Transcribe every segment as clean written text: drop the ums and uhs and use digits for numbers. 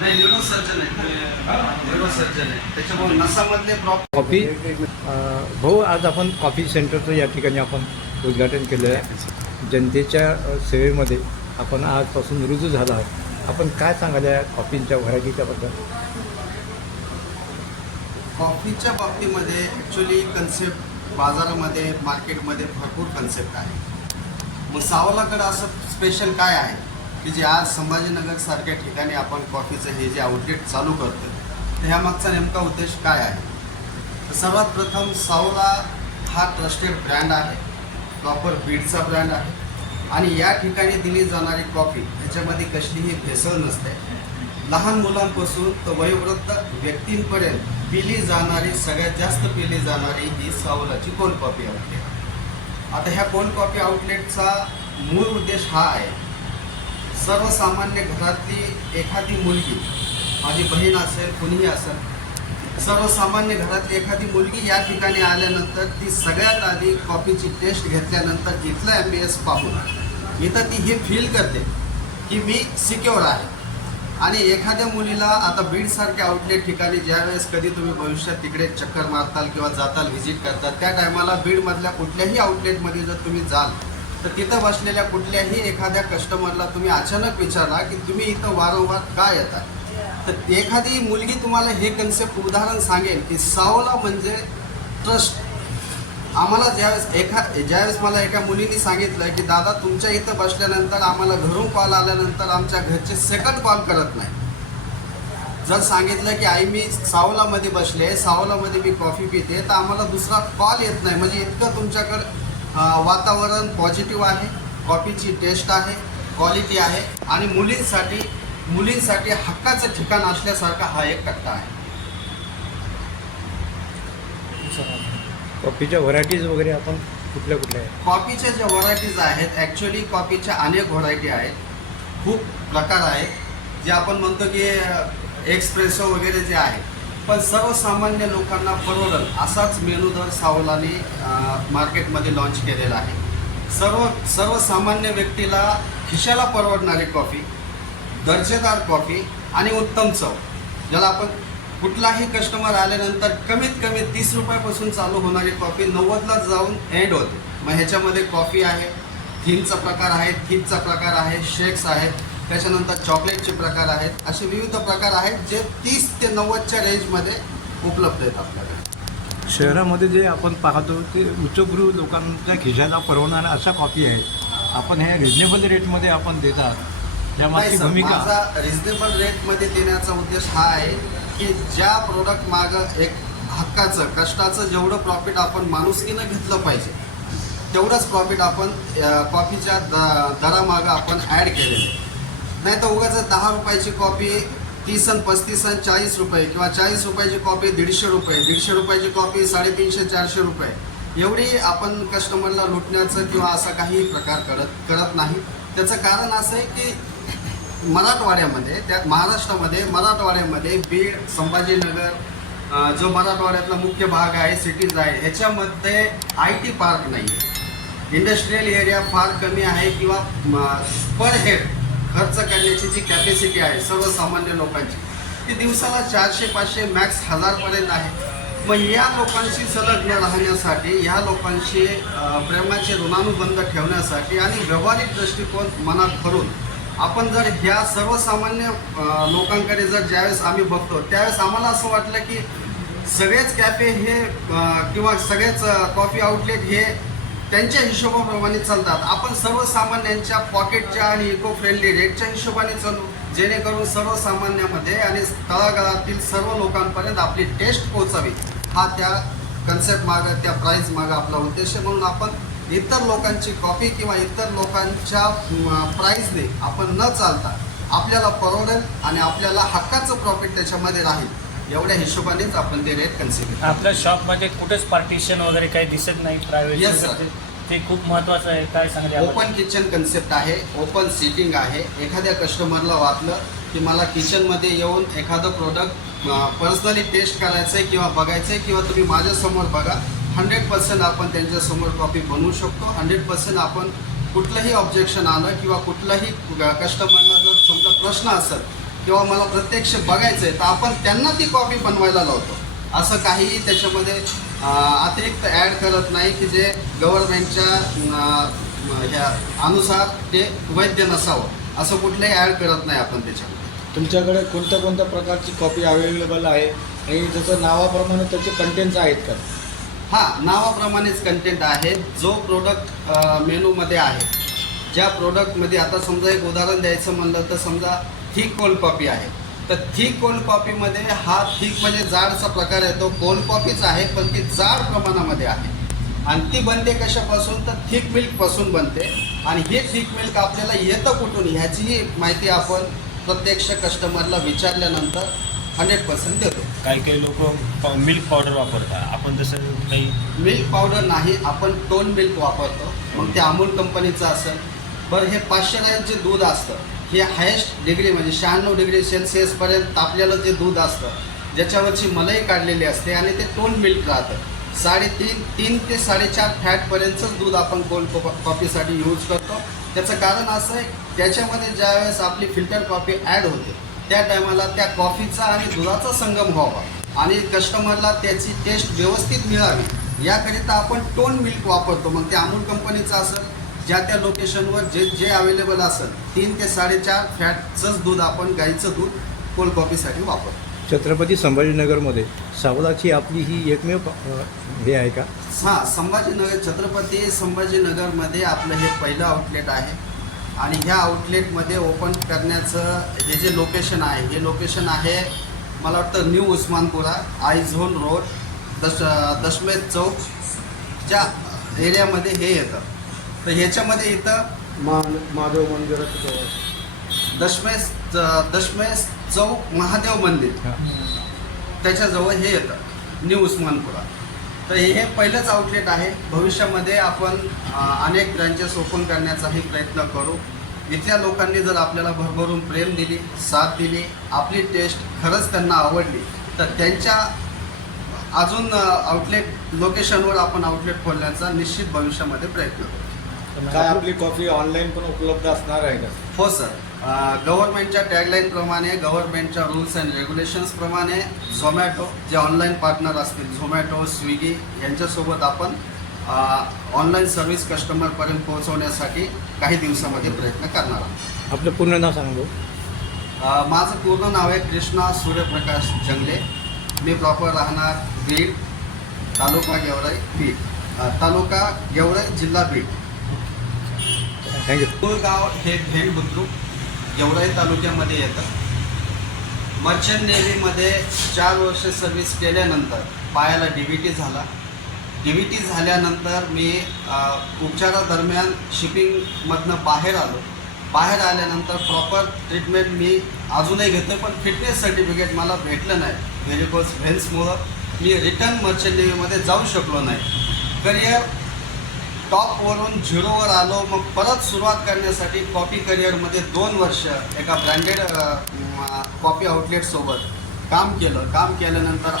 नाही, न्यूरोसर्जन आहे. न्यूरोसर्जन आहे, त्याच्यामुळे नसामधले प्रॉब्लेम. कॉफी भाऊ, आज आपण कॉफी सेंटरचं या ठिकाणी आपण उद्घाटन केलं आहे. जनतेच्या सेवेमध्ये आपण आजपासून रुजू झाला आहोत. आपण काय सांगाल या कॉफींच्या व्हरायटीच्याबद्दल? कॉफीच्या बाबतीमध्ये ॲक्च्युली कन्सेप्ट बाजारामध्ये मार्केटमध्ये भरपूर कन्सेप्ट आहे. मग सावलाकडं असं स्पेशल काय आहे की जे आज संभाजीनगरसारख्या ठिकाणी आपण कॉफीचं हे जे आउटलेट चालू करतो, तर ह्यामागचा नेमका उद्देश काय आहे? तर सर्वात प्रथम सावला हा ट्रस्टेड ब्रँड आहे, प्रॉपर बीडचा ब्रँड आहे आणि या ठिकाणी दिली जाणारी कॉफी ह्याच्यामध्ये कसलीही भेसळ नसते. लहान मुलांपासून तर वयोवृद्ध व्यक्तींपर्यंत पिली जाणारी, सगळ्यात जास्त पिली जाणारी ही सावलाची कोल्ड कॉफी आउटलेट. आता ह्या कोल्ड कॉफी आउटलेटचा मूळ उद्देश हा आहे, सर्वसामान्य घरातली एखादी मुलगी, माझी बहीण असेल, कुणीही असेल, सर्वसामान्य घरातली एखादी मुलगी या ठिकाणी आल्यानंतर ती सगळ्यात आधी कॉफीची टेस्ट घेतल्यानंतर इथलं ॲम्बियन्स पाहून इथं ती हे फील करते की मी सिक्युअर आहे. आणि एखाद्या मुलीला आता बीडसारख्या आउटलेट ठिकाणी ज्यावेळेस कधी तुम्ही भविष्यात तिकडे चक्कर मारताल किंवा जाताल, व्हिजिट करताल, त्या टायमाला बीडमधल्या कुठल्याही आउटलेटमध्ये जर तुम्ही जाल तर तिथं बसलेल्या कुठल्याही एखाद्या कस्टमरला तुम्ही अचानक विचारला की तुम्ही इथं वारंवार का येता, तर एखादी मुलगी तुम्हाला हे कन्सेप्ट उदाहरण सांगेल की सावला म्हणजे ट्रस्ट. आम्हाला ज्यावेळेस मला एका मुलीने सांगितलं की दादा तुमच्या इथं बसल्यानंतर आम्हाला घरून कॉल आल्यानंतर आमच्या घरचे सेकंड कॉल करत नाही. जर सांगितलं की आई मी सावलामध्ये बसले, सावलामध्ये मी कॉफी पिते, तर आम्हाला दुसरा कॉल येत नाही. म्हणजे इतकं तुमच्याकडं वातावरण पॉझिटिव्ह आहे, कॉफीची टेस्ट आहे, क्वालिटी आहे आणि मुलींसाठी हक्काचं ठिकाण असल्यासारखा हा एक कट्टा आहे. कॉफीच्या व्हरायटीज वगैरे आपण कुठल्या आहेत? कॉफीच्या ज्या व्हरायटीज आहेत, ॲक्च्युली कॉफीच्या अनेक व्हरायटी आहेत, खूप प्रकार आहेत, जे आपण म्हणतो की एक्सप्रेसो वगैरे जे आहे. पण सर्वसामान्य लोकांना परवडेल असाच मेनू दर सावलाने मार्केटमध्ये लॉन्च केलेला आहे. सर्वसामान्य व्यक्तीला खिशाला परवडणारी कॉफी, दर्जेदार कॉफी आणि उत्तम चव, ज्याला आपण कुठलाही कस्टमर आल्यानंतर कमीत कमी 30 रुपयापासून चालू होणारी कॉफी 90ला जाऊन एंड होते. मग ह्याच्यामध्ये कॉफी आहे, थीनचा प्रकार आहे, थिकचा प्रकार आहे, शेक्स आहेत, त्याच्यानंतर चॉकलेटचे प्रकार आहेत, असे विविध प्रकार आहेत जे 30 ते 90च्या रेंजमध्ये उपलब्ध आहेत आपल्याकडे. शहरामध्ये जे आपण पाहतो ते उच्चभ्रू लोकांच्या खिशाला परवडणारा अशा कॉफी आहे. आपण हे रिजनेबल रेटमध्ये आपण देतात, त्यामागची भूमिका? माझा रिजनेबल रेटमध्ये देण्याचा उद्देश हा आहे की ज्या प्रोडक्ट मागं एक हक्काचं, कष्टाचं जेवढं प्रॉफिट आपण माणुसकीनं घेतलं पाहिजे, तेवढंच प्रॉफिट आपण कॉफीच्या दरामागं आपण ॲड केलेलं. नाही तर उगाच 10 रुपयाची कॉफी 30 आणि 35 आणि 40 रुपये किंवा 40 रुपयाची कॉफी 150 रुपये, 150 रुपयाची कॉफी 350-400 रुपये, एवढी आपण कस्टमरला लुटण्याचं किंवा असा काही प्रकार करत नाही. त्याचं कारण असं आहे की मराठवाड्यामध्ये, त्या मराठवाड्यामध्ये बीड, संभाजीनगर जो मराठवाड्यातला मुख्य भाग आहे, सिटीज आहे, ह्याच्यामध्ये IT पार्क नाही आहे, इंडस्ट्रीयल एरिया फार कमी आहे किंवा पर हेड खर्च करण्याची जी कॅपॅसिटी आहे सर्वसामान्य लोकांची ती दिवसाला 400-500 मॅक्स 1000पर्यंत आहे. मग या लोकांशी संलग्न राहण्यासाठी, ह्या लोकांशी प्रेमाचे ऋणानुबंध ठेवण्यासाठी आणि व्यावहारिक दृष्टिकोन मनात धरून आपण जर ह्या सर्वसामान्य लोकांकडे जर ज्यावेळेस आम्ही बघतो, त्यावेळेस आम्हाला असं वाटलं की सगळेच कॅफे हे किंवा सगळेच कॉफी आउटलेट हे त्यांच्या हिशोबाप्रमाणे चालतात. आपण सर्वसामान्यांच्या पॉकेटच्या आणि इको फ्रेंडली रेटच्या हिशोबाने चालू, जेणेकरून सर्वसामान्यामध्ये आणि तळागाळातील सर्व लोकांपर्यंत आपली टेस्ट पोहोचावी, हा त्या कन्सेप्ट मागं, त्या प्राईज मागं आपला उद्देश आहे. म्हणून आपण इतर लोकांची कॉफी किंवा इतर लोकांच्या प्राईजने आपण न चालता आपल्याला परवडेल आणि आपल्याला हक्काचं प्रॉफिट त्याच्यामध्ये राहील, एवढ्या हिशोबानेच आपण ते रेट कन्सिडर. आपल्या शॉपमध्ये कुठेच पार्टिशन वगैरे काही दिसत नाही प्रायव्हेट? येस सर, ते खूप महत्त्वाचं आहे. काय सांगते? ओपन किचन कन्सेप्ट आहे, ओपन सीटिंग आहे. एखाद्या कस्टमरला वाटलं की मला किचनमध्ये येऊन एखादं प्रोडक्ट पर्सनली टेस्ट करायचं आहे किंवा बघायचं आहे, किंवा तुम्ही माझ्यासमोर बघा, 100% आपण त्यांच्यासमोर कॉफी बनवू शकतो. 100% आपण कुठलंही ऑब्जेक्शन आलं किंवा कुठलंही कस्टमरला जर समजा प्रश्न असेल किंवा मला प्रत्यक्ष बघायचं आहे तर आपण त्यांना ती कॉपी बनवायला लावतो. असं काहीही त्याच्यामध्ये अतिरिक्त ॲड करत नाही की जे गव्हर्नमेंटच्या ह्या अनुसार ते वैध नसावं, असं कुठलंही ॲड करत नाही आपण त्याच्यामध्ये. तुमच्याकडे कोणत्या कोणत्या प्रकारची कॉपी अवेलेबल आहे आणि जसं नावाप्रमाणे त्याचे कंटेंट्स आहेत का? हां, नावाप्रमाणेच कंटेंट आहे. जो प्रोडक्ट मेनूमध्ये आहे, ज्या प्रोडक्टमध्ये आता समजा एक उदाहरण द्यायचं म्हणलं तर समजा थिक कोल्ड कॉपी आहे, तर थिक कोल्ड कॉपीमध्ये हा थिक म्हणजे जाडचा प्रकार येतो. कोल्ड कॉपीच आहे पण ती जाड प्रमाणामध्ये आहे आणि ती बनते कशापासून तर थिक मिल्कपासून बनते. आणि हे थिक मिल्क आपल्याला येतं कुठून ह्याचीही माहिती आपण प्रत्यक्ष कस्टमरला विचारल्यानंतर 100% देतो. काही लोक मिल्क पावडर वापरतात, आपण तसं काही मिल्क पावडर नाही, आपण टोन मिल्क वापरतो. मग ते अमूल कंपनीचं असेल. बरं, हे पाश्चराइज्ड जे दूध असतं हे हायेस्ट डिग्री म्हणजे 96 डिग्री सेल्सिअसपर्यंत तापलेलं जे दूध असतं, ज्याच्यावरची मलाई काढलेली असते आणि ते टोन मिल्क राहतं. 3 ते 4.5 फॅटपर्यंतच दूध आपण कोल्ड कॉफीसाठी यूज करतो. त्याचं कारण असं आहे, त्याच्यामध्ये ज्यावेळेस आपली फिल्टर कॉफी ॲड होते त्या टायमाला त्या कॉफीचा आणि दुधाचा संगम व्हावा आणि कस्टमरला त्याची टेस्ट व्यवस्थित मिळावी याकरिता आपण टोन मिल्क वापरतो. मग ते अमूल कंपनीचं असेल, ज्या त्या लोकेशनवर जे अवेलेबल असेल 3 ते 4.5 फॅटचंच दूध आपण गाईचं दूध कोल्ड कॉफीसाठी वापरतो. छत्रपती संभाजीनगरमध्ये सावलाची आपली ही एकमेव हे आहे का? हां, छत्रपती संभाजीनगरमध्ये आपलं हे पहिलं आउटलेट आहे आणि ह्या आउटलेटमध्ये ओपन करण्याचं हे जे लोकेशन आहे, हे लोकेशन आहे मला वाटतं न्यू उस्मानपुरा, आय झोन रोड, दशमेध चौकच्या एरियामध्ये हे येतं. तर ह्याच्यामध्ये इथं महादेव मंदिराचं जवळ दशमेध चौक महादेव मंदिर त्याच्याजवळ हे येतं, न्यू उस्मानपुरा. तर हे पहिलंच आउटलेट आहे. भविष्यामध्ये आपण अनेक ब्रँचेस ओपन करण्याचाही प्रयत्न करू. इथल्या लोकांनी जर आपल्याला भरभरून प्रेम दिली, साथ दिली, आपली टेस्ट खरंच त्यांना आवडली तर त्यांच्या अजून आउटलेट लोकेशनवर आपण आउटलेट खोलण्याचा निश्चित भविष्यामध्ये प्रयत्न करू. काय आपली कॉफी ऑनलाईन पण उपलब्ध असणार आहे का? हो सर, गव्हर्नमेंटच्या टॅगलाईनप्रमाणे, गव्हर्नमेंटच्या रूल्स अँड रेग्युलेशन्सप्रमाणे झोमॅटो जे ऑनलाईन पार्टनर असतील, झोमॅटो, स्विगी यांच्यासोबत आपण ऑनलाईन सर्व्हिस कस्टमरपर्यंत पोहोचवण्यासाठी काही दिवसामध्ये प्रयत्न करणार आहोत. आपलं पूर्ण नाव सांगा. माझं पूर्ण नाव आहे कृष्णा सूर्यप्रकाश जंगले. मी प्रॉपर राहणार बीड, तालुका गेवराई, तालुका गेवराई, जिल्हा बीड. थँक्यू. मूळ गाव हे भेंड बुद्रुक गेवराई तालुक्यामध्ये येतं. मर्चंट नेव्हीमध्ये 4 वर्ष सर्व्हिस केल्यानंतर पायाला DVT झाला. DVT झाल्यानंतर मी उपचारादरम्यान शिपिंगमधनं बाहेर आलो. बाहेर आल्यानंतर प्रॉपर ट्रीटमेंट मी अजूनही घेतो, पण फिटनेस सर्टिफिकेट मला भेटलं नाही. व्हेरिकोज व्हेन्समुळं मी रिटर्न मर्चंट नेव्हीमध्ये जाऊ शकलो नाही. करिअर टॉपवरून 0वर आलो. मग परत सुरुवात करण्यासाठी कॉफी करिअरमध्ये 2 वर्ष एका ब्रँडेड कॉफी आउटलेटसोबत काम केलं. काम केल्यानंतर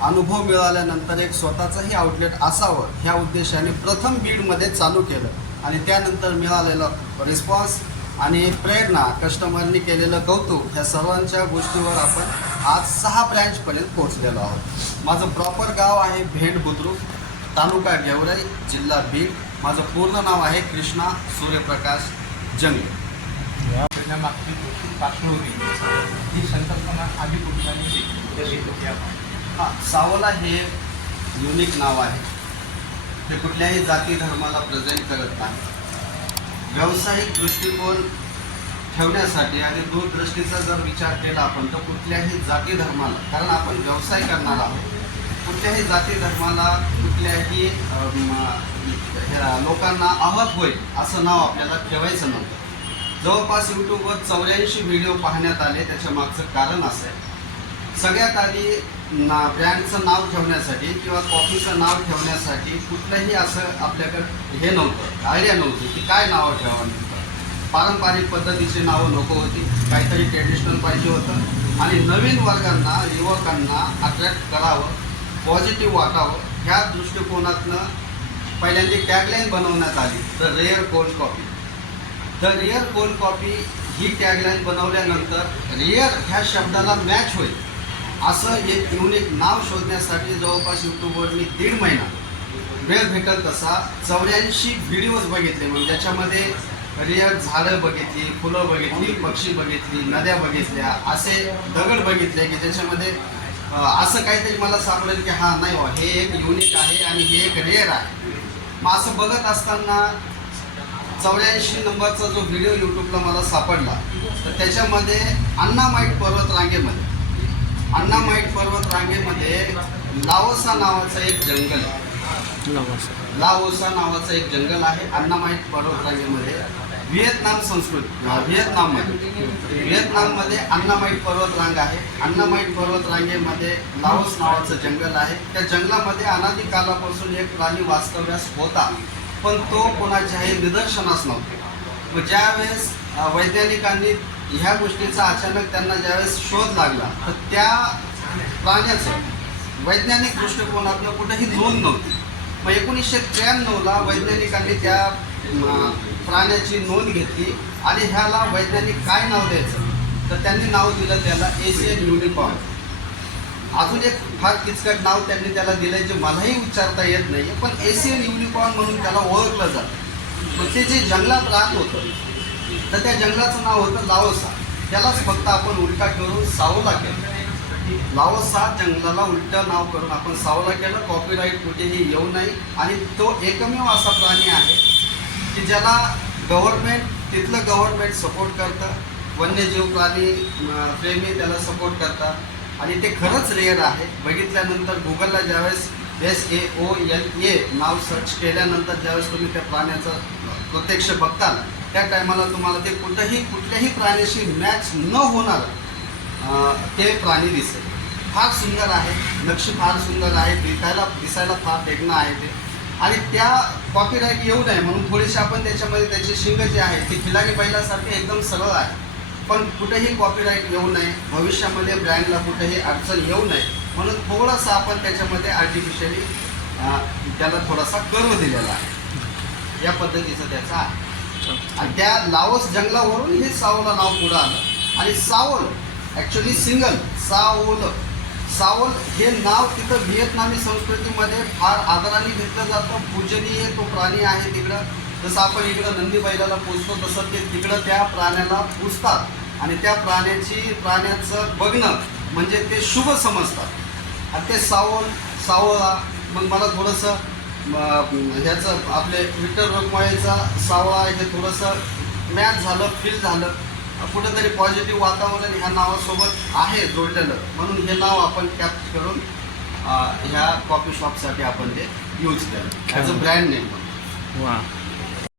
अनुभव मिळाल्यानंतर एक स्वतःचंही आउटलेट असावं ह्या उद्देशाने प्रथम बीडमध्ये चालू केलं आणि त्यानंतर मिळालेला रिस्पॉन्स आणि प्रेरणा, कस्टमरनी केलेलं कौतुक, ह्या सर्वांच्या गोष्टीवर आपण आज 6 ब्रँचपर्यंत पोहोचलेलो आहोत. माझं प्रॉपर गाव आहे भेंड बुद्रुक, तालुका गेवराई, जिल्हा बीड. माझं पूर्ण नाव आहे कृष्णा सूर्यप्रकाश जंगले. या मागची पार्श्वभूमी ही संकल्पना आधी कुठल्या हां, सावला हे युनिक नाव आहे. ते कुठल्याही जाती धर्माला प्रेझेंट करत नाही. व्यावसायिक दृष्टिकोन ठेवण्यासाठी आणि दूरदृष्टीचा जर विचार केला आपण तर कुठल्याही जाती धर्माला, कारण आपण व्यवसाय करणार आहोत, कुठल्याही जाती धर्माला, कुठल्याही लोकांना आहत होईल असं नाव आपल्याला ठेवायचं नव्हतं. जवळपास यूट्यूबवर 84 व्हिडिओ पाहण्यात आले. त्याच्या मागचं कारण असं आहे, सगळ्यात आधी ब्रँडचं नाव ठेवण्यासाठी किंवा कॉफीचं नाव ठेवण्यासाठी कुठलंही असं आपल्याकडं हे नव्हतं, आयडिया नव्हती की काय नावं ठेवावं. पारंपरिक पद्धतीची नावं नको होती, काहीतरी ट्रेडिशनल पाहिजे होतं आणि नवीन वर्गांना, युवकांना अट्रॅक्ट करावं, पॉझिटिव्ह वाटावं ह्या दृष्टिकोनातनं पहिल्यांदा टॅगलाईन बनवण्यात आली, the rare cold coffee. The rare cold coffee he tagline बनवल्यानंतर रिअर ह्या शब्दाला मॅच होईल असं एक युनिक नाव शोधण्यासाठी जवळपास यूट्यूबवर मी 1.5 महिना वेळ भेटल तसा 84 व्हिडिओज बघितले. म्हणजे त्याच्यामध्ये रिअर झाडं बघितली, फुलं बघितली, पक्षी बघितली, नद्या बघितल्या, असे दगड बघितले की त्याच्यामध्ये असं काहीतरी मला सापडेल की हा नाही हो, हे एक युनिक आहे आणि हे एक रेअर आहे. मग असं बघत असताना 84 नंबरचा जो व्हिडिओ यूट्यूबला मला सापडला तर त्याच्यामध्ये अन्नामाईट पर्वतरांगेमध्ये लाओसा नावाचं एक जंगल आहे. लाओसा नावाचं एक जंगल आहे अन्नामाईट पर्वतरांगेमध्ये. व्हिएतनाममध्ये अन्नामाईट पर्वतरांग आहे. अन्नामाईट पर्वतरांगेमध्ये लाओस नावाचं जंगल आहे. त्या जंगलामध्ये अनादी कालापासून एक प्राणी वास्तव्यास होता, पण तो कोणाच्याही निदर्शनास नव्हता. मग ज्यावेळेस वैज्ञानिकांनी ह्या गोष्टीचा अचानक त्यांना ज्यावेळेस शोध लागला तर त्या प्राण्याचं वैज्ञानिक दृष्टिकोनातनं कुठेही नोंद नव्हती. मग 1993ला वैज्ञानिकांनी त्या प्राण्याची नोंद घेतली आणि ह्याला वैज्ञानिक काय नाव द्यायचं तर त्यांनी नाव दिलं त्याला एशियन युनिकॉर्न. अजून एक फार किचकट नाव त्यांनी त्याला दिलं जे मलाही उच्चारता येत नाही, पण एशियन युनिकॉर्न म्हणून त्याला ओळखलं जातं. मग ते जे जंगलात राहत होतं तर त्या जंगलाचं नाव होतं लाओसा. त्यालाच फक्त आपण उलटा करून सावला केलं. लाओसा जंगलाला उलटं नाव करून आपण सावला केलं. कॉपीराईट कुठेही येऊ नये. आणि तो एकमेव असा प्राणी आहे की ज्याला तिथलं गव्हर्नमेंट सपोर्ट करतं. वन्यजीव प्राणी प्रेमी त्याला सपोर्ट करतात आणि ते खरंच रेअर आहे. बघितल्यानंतर गुगलला ज्यावेळेस SAOLA नाव सर्च केल्यानंतर ज्यावेळेस तुम्ही त्या प्राण्याचं प्रत्यक्ष बघताल त्या टायमाला तुम्हाला ते कुठल्याही प्राण्याशी मॅच न होणार ते प्राणी दिसेल. फार सुंदर आहे, नक्षी फार सुंदर आहे, दिसायला फार देखणं आहे ते. आणि त्या कॉपीराईट येऊ नये म्हणून थोडीशी आपण त्याच्यामध्ये त्याचे शिंग जे आहे ते खिलारी बैलासारखे एकदम सरळ आहे, पण कुठेही कॉपीराईट येऊ नये, भविष्यामध्ये ब्रँडला कुठेही अडचण येऊ नये म्हणून थोडंसं आपण त्याच्यामध्ये आर्टिफिशियली त्याला थोडासा कर्व दिलेला आहे. या पद्धतीचं त्याचं आहे. आणि त्या लाओस जंगलावरून हे सावला नाव पुढं आलं. आणि सावल ॲक्च्युली सिंगल सावल हे नाव तिथं व्हिएतनामी संस्कृतीमध्ये फार आदराने घेतलं जातं. पूजनीय तो प्राणी आहे तिकडं. जसं आपण इकडं नंदी बैलाला पूजतो तसं ते तिकडं त्या प्राण्याला पूजतात आणि त्या प्राण्याचं बघणं म्हणजे ते शुभ समजतात. आणि ते सावळा मग मला थोडंसं ह्याचं आपले विठ्ठल रखुमाईचा सावळा हे थोडंसं मॅच झालं, फील झालं. कुठंतरी पॉझिटिव्ह वातावरण ह्या नावासोबत आहे जोडलेलं म्हणून हे नाव आपण कॅप्ट करून ह्या कॉफी शॉपसाठी आपण ते यूज केलं ॲज अ ब्रँड नेम म्हणून. वा